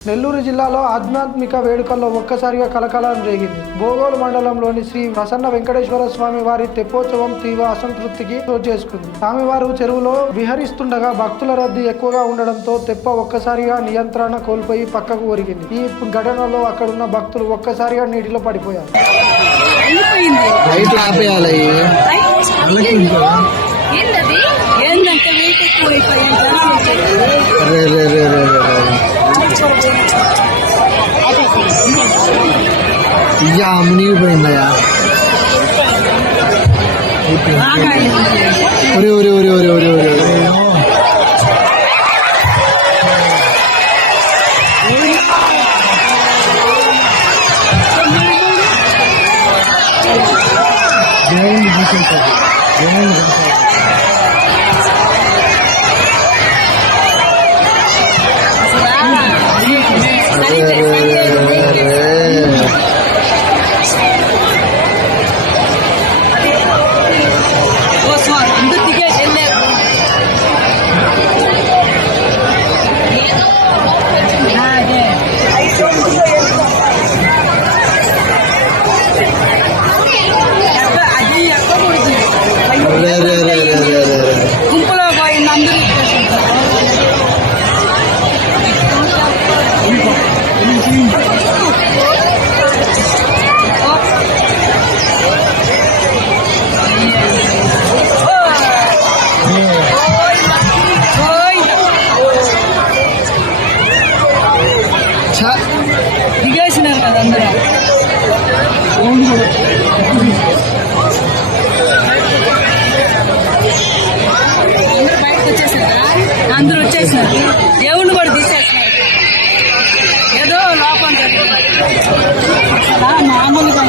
నెల్లూరు జిల్లాలో ఆధ్యాత్మిక వేడుకల్లో ఒక్కసారిగా కలకలం రేగింది. బోగోలు మండలంలోని శ్రీ ప్రసన్న వెంకటేశ్వర స్వామి వారి తెప్పోత్సవం తీవ్ర అసంతృప్తికి చోటు చేసుకుంది. స్వామివారు చెరువులో విహరిస్తుండగా భక్తుల రద్దీ ఎక్కువగా ఉండడంతో తెప్ప ఒక్కసారిగా నియంత్రణ కోల్పోయి పక్కకు ఒరిగింది. ఈ ఘటనలో అక్కడున్న భక్తులు ఒక్కసారిగా నీటిలో పడిపోయారు. మునిగిపోయిందయా ఒరే ఒరే ఒరే ఒరే ఒరే ఒరే గుంపులో పోయింది అందరూ. దిగేసినారు కదా అందరూ. అందరూ వచ్చేసినారు. దేవుణ్ణి కూడా తీసేసినారు. ఏదో లోపం జరిగింది. మామూలుగా